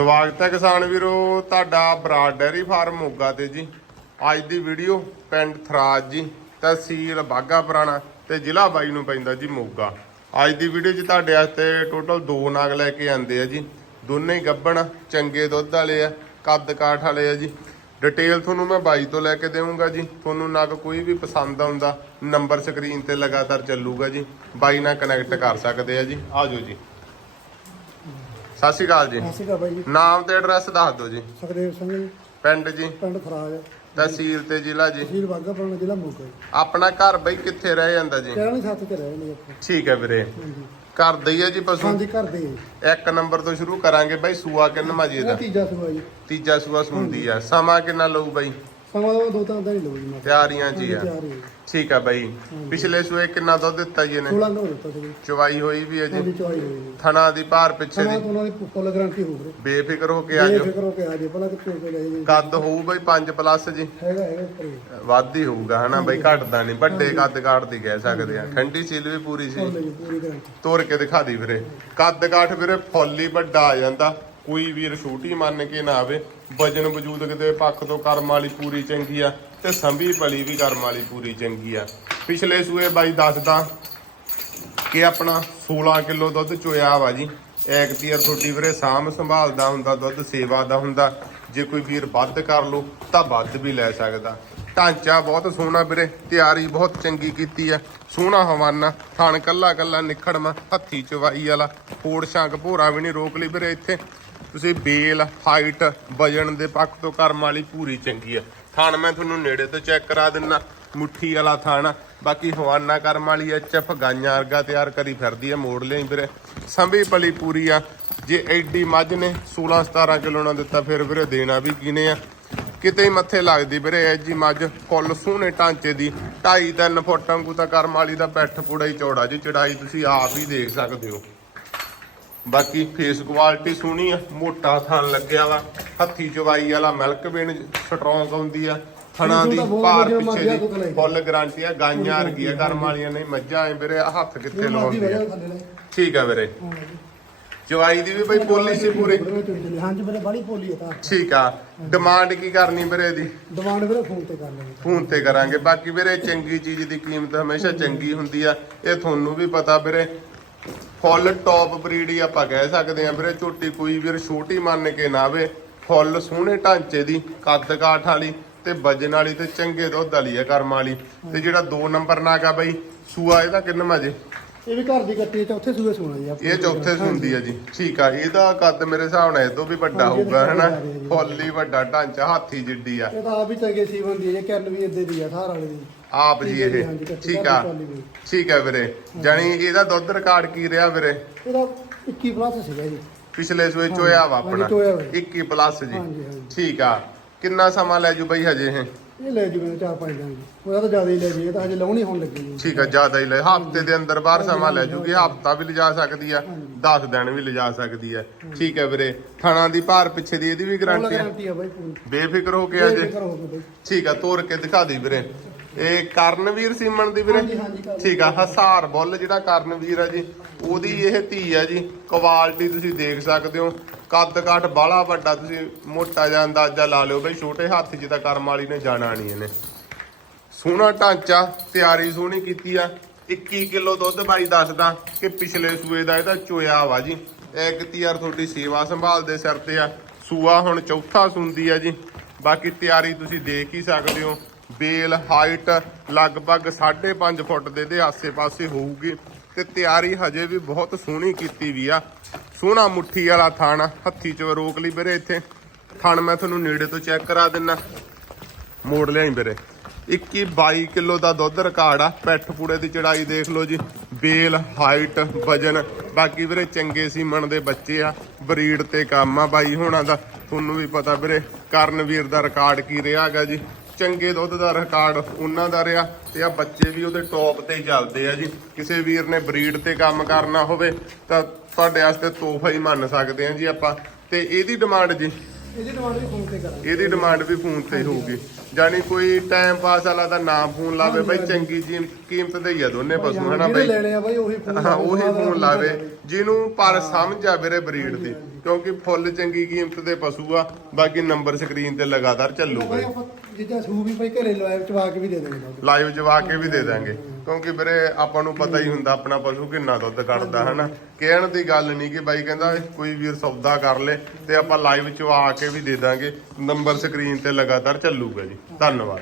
ਸਵਾਗਤ ਹੈ ਕਿਸਾਨ ਵੀਰੋ, ਤੁਹਾਡਾ ਬਰਾਡ ਡੈਰੀ ਫਾਰਮ ਮੋਗਾ ਤੇ ਜੀ। ਅੱਜ ਦੀ ਵੀਡੀਓ ਪਿੰਡ ਥਰਾਜ ਜੀ, ਤਹਿਸੀਲ ਬਾਗਾ ਪੁਰਾਣਾ ਤੇ ਜ਼ਿਲ੍ਹਾ ਬਾਈ ਨੂੰ ਪੈਂਦਾ ਜੀ ਮੋਗਾ। ਅੱਜ ਦੀ ਵੀਡੀਓ 'ਚ ਤੁਹਾਡੇ ਵਾਸਤੇ ਟੋਟਲ ਦੋ ਨਾਗ ਲੈ ਕੇ ਆਂਦੇ ਆ ਜੀ। ਦੋਨੇ ਹੀ ਗੱਬਣ, ਚੰਗੇ ਦੁੱਧ ਵਾਲੇ ਆ, ਕੱਦ ਕਾਠ ਵਾਲੇ ਆ ਜੀ। ਡਿਟੇਲ ਤੁਹਾਨੂੰ ਮੈਂ ਬਾਈ ਤੋਂ ਲੈ ਕੇ ਦੇਵਾਂਗਾ ਜੀ। ਤੁਹਾਨੂੰ ਨਗ ਕੋਈ ਵੀ ਪਸੰਦ ਆਉਂਦਾ ਨੰਬਰ ਸਕਰੀਨ ਤੇ ਲਗਾਤਾਰ ਚੱਲੂਗਾ ਜੀ। ਬਾਈ ਨਾਲ ਕਨੈਕਟ ਕਰ ਸਕਦੇ ਆ ਜੀ। ਆਜੋ ਜੀ। ਸਤਿ ਸ਼੍ਰੀ ਅਕਾਲ ਜੀ। ਸਤਿ ਸ਼੍ਰੀ ਅਕਾਲ ਬਾਈ ਜੀ। ਨਾਮ ਤੇ ਐਡਰੈਸ ਦੱਸ ਦਿਓ ਜੀ। ਸੁਖਦੇਵ ਸਿੰਘ ਜੀ ਪਿੰਡ ਜੀ। ਪਿੰਡ ਫਰਾਜ ਤਹਿਸੀਲ ਤੇ ਜ਼ਿਲ੍ਹਾ ਜੀ। ਤਹਿਸੀਲ ਬਾਗਾ ਪੁਰਾਣਾ ਜ਼ਿਲ੍ਹਾ ਮੋਗਾ ਜੀ। ਆਪਣਾ ਘਰ ਬਈ ਕਿੱਥੇ ਰਹਿ ਜਾਂਦਾ ਜੀ? ਕਹਿਣਾ ਸੱਤ ਤੇ ਰਹੇ ਨੇ ਆਪਾਂ। ਠੀਕ ਹੈ ਵੀਰੇ। ਹਾਂਜੀ। ਘਰ ਦਾ ਹੀ ਹੈ ਜੀ ਪਸ਼ੂ? ਹਾਂਜੀ ਘਰ ਦੇ ਜੀ। ਇੱਕ ਨੰਬਰ ਤੋਂ ਸ਼ੁਰੂ ਕਰਾਂਗੇ ਬਾਈ ਸੂਆ ਕਿੰਨਾ ਜੀ ਇਹ ਦਾ ਤੀਜਾ ਸੁਆ ਜੀ। ਤੀਜਾ ਸੂਆ ਸੁੰਦੀ ਆ। ਸਮਾਂ ਕਿੰਨਾ ਲਊ ਬਾਈ? ਸਮਾਂ ਦਾ ਦੋ ਤਾਂ ਦਾ ਨਹੀਂ ਲਓ ਜੀ ਮੈਂ ਤਿਆਰੀਆਂ ਜੀ ਆ। ਤਿਆਰ ਹੀ ਠੀਕ ਆ ਬਾਈ। ਪਿਛਲੇ ਸੂਏ ਕਿੰਨਾ ਦੁੱਧ ਦਿੱਤਾ ਜੀ ਇਹਨੇ? 16 ਨੂੰ ਦਿੱਤਾ ਸੀ ਜੀ। ਚਵਾਈ ਹੋਈ ਵੀ ਹੈ ਜੀ। ਹਾਂਜੀ ਚੋਈ ਹੋਈ ਜੀ। ਥਣਾ ਦੀ ਭਾਰ ਪਿੱਛੇ ਸਮਾਂ ਦੀ। ਤੋਂ ਉਹਨਾਂ ਦੀ ਫੁੱਲ ਗਾਰੰਟੀ ਹੋ ਗਈ ਬੇਫਿਕਰ ਹੋ ਕੇ ਆ ਇਹ ਜਾਓ। ਫਿਕਰ ਹੋ ਕੇ ਆ ਜੇ ਪਹਿਲਾਂ ਕਿੱਥੇ ਕੇ ਲੈ ਜੀ। ਕੱਦ ਹੋਊ ਬਾਈ 5 ਪਲੱਸ ਜੀ। ਹੈਗਾ ਹੈਗਾ ਉੱਪਰ ਹੀ। ਵੱਧ ਹੀ ਹੋਊਗਾ ਹਨਾ ਬਾਈ ਘਟਦਾ ਨਹੀਂ। ਵੱਡੇ ਕੱਦ ਕਾਠ ਦੀ ਕਹਿ ਸਕਦੇ ਆ। ਠੰਡੀ ਸੀਲ ਵੀ ਪੂਰੀ ਸੀ। ਫੁੱਲ ਜੀ ਪੂਰੀ ਗਾਰੰਟੀ। ਤੋਰ ਕੇ ਦਿਖਾ ਦੀ ਵੀਰੇ। ਕੱਦ ਕਾਠ ਵੀਰੇ ਫੁੱਲ ਹੀ ਵੱਡਾ ਆ ਜਾਂਦਾ। ਕੋਈ ਵੀਰ ਛੋਟੀ ਮੰਨ ਕੇ ਨਾ ਆਵੇ। ਵਜਨ ਵਜੂਦ ਦੇ ਪੱਖ ਤੋਂ ਕਰਮ ਵਾਲੀ ਪੂਰੀ ਚੰਗੀ ਆ ਤੇ ਸੰਭੀ ਪਲੀ ਵੀ ਕਰਮ ਵਾਲੀ ਪੂਰੀ ਚੰਗੀ ਆ। ਪਿਛਲੇ ਸੂਏ ਬਾਈ ਦੱਸਦਾ ਕਿ ਆਪਣਾ 16 ਕਿਲੋ ਦੁੱਧ ਚੋਇਆ ਵਾ ਜੀ। ਐਕ ਤੁਹਾਡੀ ਵੀਰੇ ਸਾਂਭ ਸੰਭਾਲਦਾ ਹੁੰਦਾ, ਦੁੱਧ ਸੇਵਾ ਦਾ ਹੁੰਦਾ। ਜੇ ਕੋਈ ਵੀਰ ਵੱਧ ਕਰ ਲੋ ਤਾਂ ਵੱਧ ਵੀ ਲੈ ਸਕਦਾ। ਢਾਂਚਾ ਬਹੁਤ ਸੋਹਣਾ ਵੀਰੇ, ਤਿਆਰੀ ਬਹੁਤ ਚੰਗੀ ਕੀਤੀ ਆ। ਸੋਹਣਾ ਹਵਾਨਾ, ਥਣ ਕੱਲਾ ਕੱਲਾ ਨਿਖੜਮਾ, ਹੱਥੀ ਚਵਾਈ ਵਾਲਾ। ਫੋੜ ਸ਼ੰਕ ਭੋਰਾ ਵੀ ਨਹੀਂ ਰੋਕ ਲਈ ਵੀਰੇ ਇੱਥੇ। ਤੁਸੀਂ ਬੇਲ, ਹਾਈਟ, ਵਜਨ ਦੇ ਪੱਖ ਤੋਂ ਕਰਮ ਵਾਲੀ ਪੂਰੀ ਚੰਗੀ ਆ। ਥਣ ਮੈਂ ਤੁਹਾਨੂੰ ਨੇੜੇ ਤੋਂ ਚੈੱਕ ਕਰਾ ਦਿੰਨਾ, ਮੁੱਠੀ ਵਾਲਾ ਥਣ ਬਾਕੀ ਹਵਾਨਾ ਕਰਮ ਵਾਲੀ ਐਚਐਫ ਗਾਈਆਂ ਵਰਗਾ ਤਿਆਰ ਕਰੀ ਫਿਰਦੀ ਆ, ਮੋੜ ਲਈ ਵੀਰੇ। ਸੰਭੀ ਪਲੀ ਪੂਰੀ ਆ। ਜੇ ਐਡੀ ਮੱਝ ਨੇ 16 17 ਕਿਲੋ ਨਾ ਦਿੱਤਾ, ਫਿਰ ਵੀਰੇ ਦੇਣਾ ਵੀ ਕਿਨੇ ਆ? ਕਿਤੇ ਹੀ ਮੱਥੇ ਲੱਗਦੀ ਵੀਰੇ ਐ ਜੀ ਮੱਝ ਫੁੱਲ ਸੋਹਣੇ ਢਾਂਚੇ ਦੀ। 2.5 3 ਫੁੱਟ ਵਾਂਗੂ ਤਾਂ ਕਰਮ ਵਾਲੀ ਦਾ ਪੈਠ ਪੂੜਾ ਹੀ ਚੌੜਾ ਜੀ ਚੜਾਈ, ਤੁਸੀਂ ਆਪ ਹੀ ਦੇਖ ਸਕਦੇ ਹੋ। ਬਾਕੀ ਫੇਸ ਕੁਆਲਿਟੀ ਸੋਹਣੀ ਆ ਮੋਟਾ ਥਣ ਲੱਗਿਆ ਵਾ। ਹੱਥੀ ਚਵਾਈ ਵਾਲਾ ਮਿਲਕ ਵੇਨ ਸਟਰੋਂਗ ਆਉਂਦੀ ਆ। ਥਣਾ ਦੀ ਵਧੀਆ ਪਿੱਛੇ ਦੀ ਫੁੱਲ ਗਾਰੰਟੀ ਆ ਗਾਈਆਂ ਵਰਗੀਆਂ ਕਰਮ ਵਾਲੀਆਂ ਨਹੀਂ ਮੱਝਾਂ ਐ ਵੀਰੇ ਹੱਥ ਕਿੱਥੇ ਲਾਉਂਦੇ ਆ। ਠੀਕ ਆ ਵੀਰੇ। ਚਵਾਈ ਦੀ ਵੀ ਬਈ ਪੋਲੀ ਸੀ ਪੂਰੀ। ਹਾਂਜੀ ਮੇਰੇ ਬੜੀ ਪੋਲੀ ਹੈ ਤਾਂ। ਠੀਕ ਆ। ਡਿਮਾਂਡ ਕੀ ਕਰਨੀ ਵੀਰੇ ਦੀ ਡਿਮਾਂਡ ਵੀਰੇ ਫੋਨ ਤੇ ਕਰ ਲੈਣੀ ਫੋਨ ਤੇ ਕਰਾਂਗੇ। ਬਾਕੀ ਵੀਰੇ ਚੰਗੀ ਚੀਜ਼ ਦੀ ਕੀਮਤ ਹਮੇਸ਼ਾ ਚੰਗੀ ਹੁੰਦੀ ਆ। ਇਹ ਤੁਹਾਨੂੰ ਵੀ ਪਤਾ ਵੀਰੇ ਫੁੱਲ ਟੌਪ ਬਰੀਡ ਹੀ ਆਪਾਂ ਕਹਿ ਸਕਦੇ ਆ ਵੀਰੇ, ਝੋਟੀ ਕੋਈ ਵੀਰ ਛੋਟੀ ਮੰਨ ਕੇ ਨਾ ਆਵੇ। ਫੁੱਲ ਸੋਹਣੇ ਢਾਂਚੇ ਦੀ, ਕੱਦ ਕਾਠ ਵਾਲੀ ਤੇ ਵਜਨ ਵਾਲੀ ਤੇ ਚੰਗੇ ਦੁੱਧ ਵਾਲੀ ਆ ਕਰਮ ਵਾਲੀ। ਤੇ ਜਿਹੜਾ 2 ਨੰਬਰ ਨਾਗ ਆ ਬਈ, ਸੂਆ ਇਹਦਾ ਕਿੰਨਾ ਜੀ ਇਹ ਵੀ ਘਰ ਦੀ ਕੱਟੀ ਚੌਥੇ ਸੂਏ ਸੋਣਾ ਜੀ ਇਹ ਚੌਥੇ ਹੁੰਦੀ ਆ ਜੀ। ਠੀਕ ਆ ਇਹਦਾ ਕੱਦ ਮੇਰੇ ਹਿਸਾਬ ਨਾਲ ਇਹ ਤੋਂ ਵੀ ਵੱਡਾ ਹਾਂਜੀ, ਹੋਊਗਾ ਇਹਦਾ ਹਨਾ? ਵੱਡਾ ਹੈ ਜੀ। ਫੁੱਲ ਹੀ ਵੱਡਾ ਢਾਂਚਾ ਹਾਥੀ ਜਿੱਡੀ ਆ। ਇਹ ਤਾਂ ਆਪ ਹੀ ਚੰਗੇ ਸੀਵਨ ਦੀ ਹੈ ਕਰਨ ਵੀ ਇੱਦੇ ਦੀ ਆ ਸਾਰ ਵਾਲੇ ਦੀ। ਆਪ ਜੀ ਇਹ। ਹਾਂਜੀ, ਠੀਕ ਘਰ ਆ। ਦੀ। ਠੀਕ ਆ ਵੀਰੇ। ਜਾਣੀ ਇਹਦਾ ਦੁੱਧ ਰਿਕਾਰਡ ਕੀ ਰਿਹਾ ਵੀਰੇ? ਇਹਦਾ 21 ਪਲੱਸ ਸੀਗਾ ਜੀ। ਪਿਛਲੇ ਸੂਏ ਚੋਇਆ ਵਾ ਹਾਂਜੀ, ਆਪਣਾ। ਚੋਇਆ ਵਾ। 21 ਪਲੱਸ ਜੀ। ਹਾਂਜੀ, ਹਾਂਜੀ। ਠੀਕ ਆ। ਕਿੰਨਾ ਸਮਾਂ ਲੈ ਜੂ ਬਈ ਹਜੇ ਇਹ? ਇਹ ਲੈ ਜੂ ਮੈਨੂੰ ਚਾਰ ਪੰਜ ਦਿਨ। ਜੀ ਉਹਦਾ ਤਾਂ ਜ਼ਿਆਦਾ ਹੀ ਲੈ ਜੀ ਇਹ ਤਾਂ ਹਜੇ ਲਾਉਣੀ ਹੋਣ ਲੱਗੀ ਜੀ ਠੀਕ ਆ ਜ਼ਿਆਦਾ ਹੀ ਲੈ। ਹਫ਼ਤੇ ਦੇ ਅੰਦਰ ਬਾਹਰ ਸਮਾਂ ਲੈ ਜੂਗੀ। ਹਫਤਾ ਵੀ ਲਿਜਾ ਸਕਦੀ ਆ 10 ਦਿਨ ਵੀ ਲਿਜਾ ਸਕਦੀ ਆ। ਠੀਕ ਆ ਵੀਰੇ ਥਣਾ ਦੀ ਭਾਰ ਪਿੱਛੇ ਦੀ ਇਹਦੀ ਵੀ ਫੁੱਲ ਗਾਰੰਟੀ ਆ। ਗਾਰੰਟੀ ਆ ਬਾਈ ਪੂਰੀ ਬੇਫਿਕਰ ਹੋ ਕੇ ਹੋ ਬਾਈ। ਠੀਕ ਆ ਤੋਰ ਕੇ ਦਿਖਾ ਦੇ ਵੀਰੇ। ਇਹ ਕਰਨਵੀਰ ਸੀਮਨ ਦੀ ਵੀਰੇ। ਹਾਂਜੀ, ਹਾਂਜੀ, ਕਰਨਵੀਰ। ਠੀਕ ਆ ਹਸਾਰ ਬੁੱਲ ਜਿਹੜਾ ਕਰਨਵੀਰ ਆ ਜੀ ਉਹਦੀ ਇਹ ਧੀ ਆ ਜੀ ਕੁਆਲਿਟੀ ਤੁਸੀਂ ਦੇਖ ਸਕਦੇ ਹੋ। ਕੱਦ ਕਾਠ ਬਾਲਾ ਵੱਡਾ, ਤੁਸੀਂ ਮੋਟਾ ਜਿਹਾ ਅੰਦਾਜ਼ਾ ਲਾ ਲਿਓ ਬਈ, ਛੋਟੇ ਹੱਥ 'ਚ ਤਾਂ ਕਰਮ ਵਾਲੀ ਨੇ ਜਾਣਾ ਨਹੀਂ ਇਹਨੇ। ਸੋਹਣਾ ਢਾਂਚਾ, ਤਿਆਰੀ ਸੋਹਣੀ ਕੀਤੀ ਆ। 21 ਕਿਲੋ ਦੁੱਧ ਬਾਈ ਦੱਸਦਾ ਕਿ ਪਿਛਲੇ ਸੂਏ ਦਾ ਇਹਦਾ ਚੋਇਆ ਵਾ ਜੀ। ਇੱਕ ਤੀਆਰ ਤੁਹਾਡੀ ਸੇਵਾ ਸੰਭਾਲ ਦੇ ਸਿਰ ਤੇ ਆ। ਸੂਆ ਹੁਣ ਚੌਥਾ ਸੁੰਦੀ ਆ ਜੀ। ਬਾਕੀ ਤਿਆਰੀ ਤੁਸੀਂ ਦੇਖ ਹੀ ਸਕਦੇ ਹੋ। ਬੇਲ ਹਾਈਟ ਲਗਭਗ 5.5 ਫੁੱਟ ਦੇ ਦੇ ਆਸੇ-ਪਾਸੇ ਹੋਊਗੀ। ਤੇ ਤਿਆਰੀ ਹਜੇ ਵੀ ਬਹੁਤ ਸੋਹਣੀ ਕੀਤੀ ਵੀ ਆ। ਸੋਹਣਾ ਮੁੱਠੀ ਵਾਲਾ ਥਣ, ਹੱਥੀ ਚ ਰੋਕ ਲਈ ਵੀਰੇ ਇੱਥੇ। ਥਣ ਮੈਂ ਤੁਹਾਨੂੰ ਨੇੜੇ ਤੋਂ ਚੈੱਕ ਕਰਾ ਦਿੰਨਾ। ਮੋੜ ਲਿਆਈ ਵੀਰੇ। 21 22 ਕਿਲੋ ਦਾ ਦੁੱਧ ਰਿਕਾਰਡ ਆ, ਪੈਠ ਪੂੜੇ ਦੀ ਚੜਾਈ ਦੇਖ ਲਓ ਜੀ। ਬੇਲ, ਹਾਈਟ, ਵਜਨ। ਬਾਕੀ ਵੀਰੇ ਚੰਗੇ ਸੀਮਣ ਦੇ ਬੱਚੇ ਆ, ਬਰੀਡ ਤੇ ਕੰਮ ਆ ਬਾਈ ਹੋਣਾ ਦਾ। ਤੁਹਾਨੂੰ ਵੀ ਪਤਾ ਵੀਰੇ, ਕਰਨਵੀਰ ਦਾ ਰਿਕਾਰਡ ਕੀ ਰਿਹਾਗਾ ਜੀ। ਚੰਗੇ ਦੁੱਧ ਦਾ ਰਿਕਾਰਡ ਉਹਨਾਂ ਦਾ ਰਿਹਾ ਤੇ ਆ ਬੱਚੇ ਵੀ ਉਹਦੇ ਟੌਪ ਤੇ ਚੱਲਦੇ ਆ ਜੀ। ਕਿਸੇ ਵੀਰ ਨੇ ਬਰੀਡ ਤੇ ਕੰਮ ਕਰਨਾ ਹੋਵੇ ਤਾਂ ਤੁਹਾਡੇ ਵਾਸਤੇ ਤੋਹਫਾ ਹੀ ਮੰਨ ਸਕਦੇ ਆ ਜੀ ਆਪਾਂ। ਤੇ ਇਹਦੀ ਡਿਮਾਂਡ ਜੀ? ਇਹਦੀ ਡਿਮਾਂਡ ਵੀ ਫੋਨ ਤੇ ਕਰਾਂਗੇ। ਇਹਦੀ ਡਿਮਾਂਡ ਵੀ ਫੋਨ ਤੇ ਹੋਊਗੀ। ਜਾਨੀ ਕੋਈ ਟਾਈਮ ਪਾਸ ਵਾਲਾ ਤਾਂ ਨਾ ਫੋਨ ਲਾਵੇ ਬਈ ਚੰਗੀ ਜੀ ਕੀਮਤ ਦੇ ਹੀ ਆ ਦੋਨੇ ਪਸ਼ੂ ਹਨਾ ਬਈ? ਲੈਣੇ ਆ ਬਾਈ ਉਹੀ ਫੋਨ ਹਾਂ ਉਹੀ ਫੋਨ ਲਾਵੇ ਜਿਹਨੂੰ ਪਰ ਸਮਝ ਆ ਵੀਰੇ ਬਰੀਡ ਦੀ ਕਿਉਂਕਿ ਫੁੱਲ ਚੰਗੀ ਕੀਮਤ ਦੇ ਪਸ਼ੂ ਆ ਬਾਕੀ ਨੰਬਰ ਸਕਰੀਨ ਤੇ ਲਗਾਤਾਰ ਚੱਲੂਗਾ ਜਿੱਦਾਂ ਸੂ ਵੀ ਬਾਈ ਘਰੇ ਲਵਾਇਬ ਚਵਾ ਕੇ ਵੀ ਦੇ ਦੇਣਗੇ। ਲਾਈਵ ਜਵਾ ਕੇ ਵੀ ਦੇ ਦਾਂਗੇ। ਕਿਉਂਕਿ ਵੀਰੇ ਆਪਾਂ ਨੂੰ ਪਤਾ ਹੀ ਹੁੰਦਾ ਆਪਣਾ ਪਸ਼ੂ ਕਿੰਨਾ ਦੁੱਧ ਕੱਢਦਾ ਹਨਾ? ਕਹਿਣ ਦੀ ਗੱਲ ਨਹੀਂ ਕਿ ਬਾਈ ਕਹਿੰਦਾ ਕੋਈ ਵੀਰ ਸੌਦਾ ਕਰ ਲੇ ਤੇ ਆਪਾਂ ਲਾਈਵ ਚਵਾ ਕੇ ਵੀ ਦੇ ਦਾਂਗੇ। ਨੰਬਰ ਸਕਰੀਨ ਤੇ ਲਗਾਤਾਰ ਚੱਲੂਗਾ ਜੀ। ਧੰਨਵਾਦ।